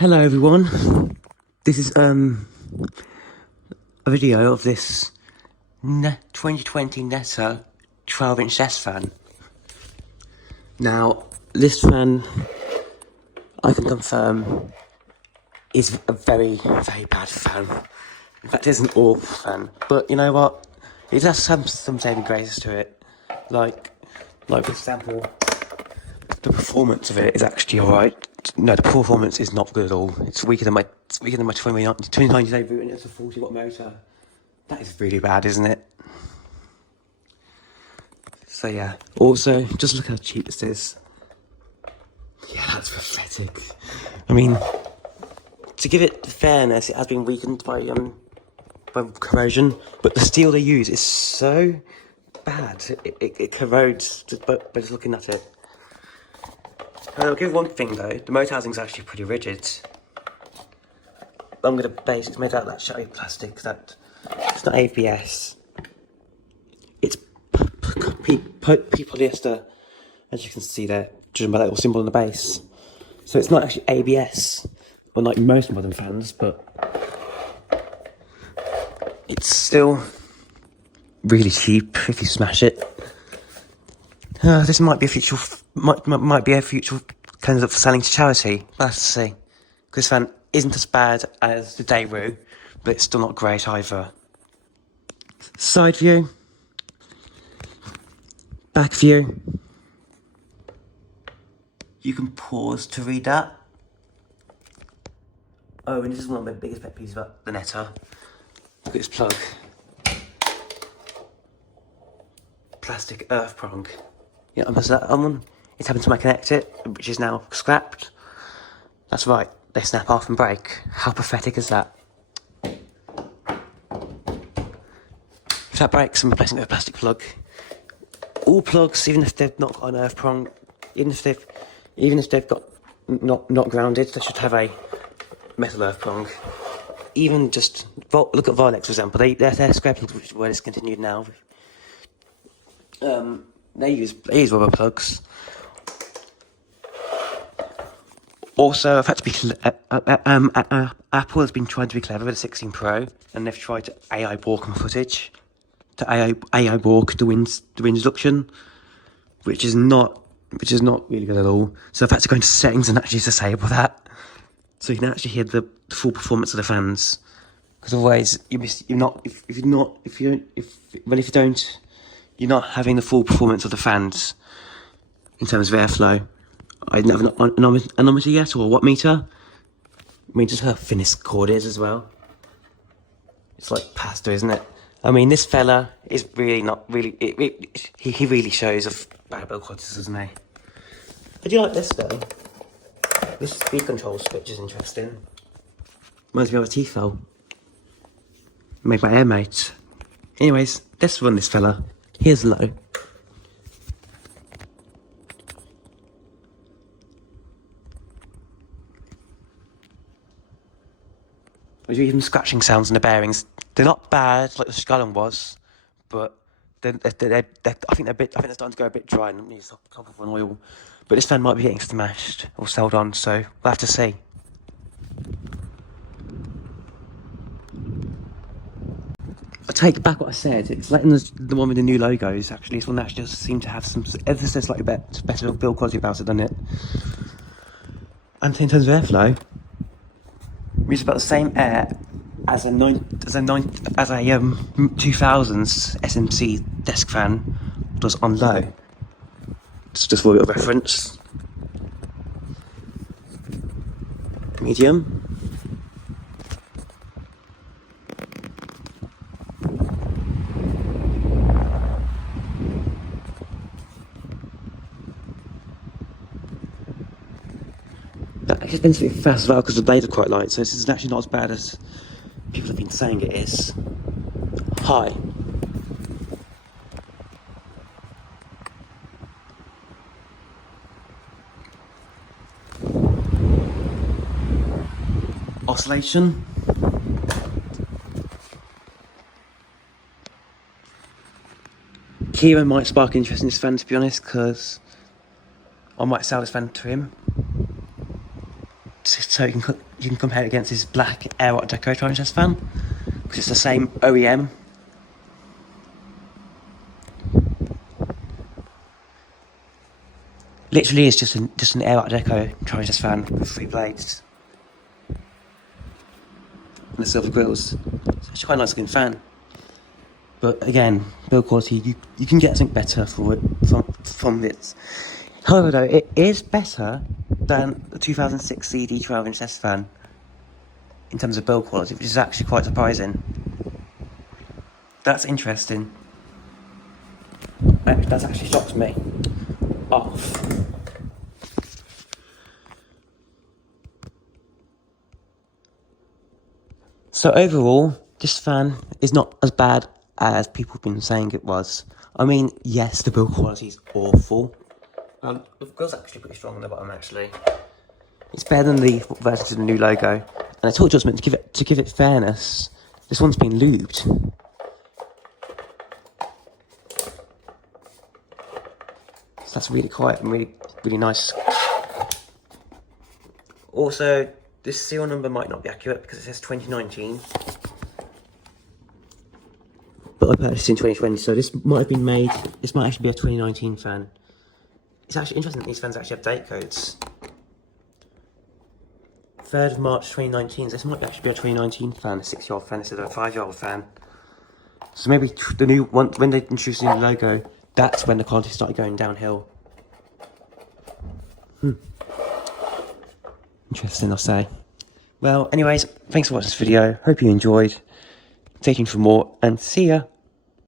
Hello everyone, this is a video of this 2020 Netta 12-inch desk fan. Now, this fan, I can confirm, is a very, very bad fan. In fact, it's an awful fan. But you know what? It does have some saving graces to it. Like for example, the performance of it is actually alright. No, the performance is not good at all. It's weaker than my 2019 debut, and it's a 40-watt motor. That is really bad, isn't it? So yeah. Also, just look how cheap this is. Yeah, that's pathetic. I mean, to give it fairness, it has been weakened by corrosion, but the steel they use is so bad. It corrodes just by just looking at it. And I'll give one thing though, the motor housing is actually pretty rigid. I'm going to base it's made out of that shiny plastic, that it's not ABS. It's polyester, as you can see there, judging by that little symbol on the base. So it's not actually ABS, unlike most modern fans, but it's still really cheap if you smash it. This might be a future candidate for selling to charity. We'll have to see. This fan isn't as bad as the Daewoo, but it's still not great either. Side view, back view. You can pause to read that. Oh, and this is one of my biggest pet peeves about the Netta. Look at this plug. Plastic earth prong. Yeah, I must that one. It's happened to my connector, which is now scrapped. That's right, they snap off and break. How pathetic is that? If that breaks, I'm replacing it with a plastic plug. All plugs, even if they've not got an earth prong, even if they've got not grounded, they should have a metal earth prong. Even just look at Volex, for example. They're scraping, which is where it's continued now. They use rubber plugs. Also, I've had to be Apple has been trying to be clever with the 16 Pro, and they've tried to AI walk on footage, to AI walk the wind reduction, which is not really good at all. So I've had to go into settings and actually disable that, so you can actually hear the full performance of the fans. Because otherwise, you're not having the full performance of the fans in terms of airflow. I didn't have an anometer yet, or a watt meter. I mean, just how thin this cord is as well. It's like pasta, isn't it? I mean, this fella is really not really. He really shows of bad build qualities, doesn't he? I do like this though. This speed control switch is interesting. Reminds me of a T-Fell made by Airmate. Anyways, let's run this fella. Here's low. There's even scratching sounds in the bearings. They're not bad like the Skyline was, but I think they're starting to go a bit dry and need a top of an oil. But this fan might be getting smashed or sold on, so we'll have to see. I take back what I said. It's like the one with the new logos. Actually, it's one that actually does seem to have some ever so slightly better build quality about it, doesn't it? And in terms of airflow, it's about the same air as a 2000s SMC desk fan does on low. Just for a bit of reference. Medium. That actually tends to be fast as well because the blades are quite light, so this is actually not as bad as people have been saying it is. High. Oscillation. Kieran might spark interest in this fan, to be honest, because I might sell this fan to him. so you can compare it against this black Air Art Deco Triumph chest fan, because it's the same OEM. Literally, it's just an Air Art Deco Triumph chest fan with 3 blades and the silver grills. It's actually quite a nice looking fan. But again, build quality, you can get something better for it from it. However, though, it is better than the 2006 CD 12-inch test fan in terms of build quality, which is actually quite surprising. That's interesting. That's actually shocked me. Off. So overall, this fan is not as bad as people have been saying it was. I mean, yes, the build quality is awful. The grill's actually pretty strong on the bottom, actually. It's better than the version of the new logo. And I told Judgment to give it fairness. This one's been lubed. So that's really quiet and really nice. Also, this serial number might not be accurate because it says 2019. But I purchased in 2020, so this might actually be a 2019 fan. It's actually interesting that these fans actually have date codes. 3rd of March 2019, so this might actually be a 2019 fan, a 6-year-old fan instead of a 5-year-old fan. So maybe the new one, when they introduced the new logo, that's when the quality started going downhill. Interesting, I'll say. Well, anyways, thanks for watching this video. Hope you enjoyed. Stay tuned for more, and see ya.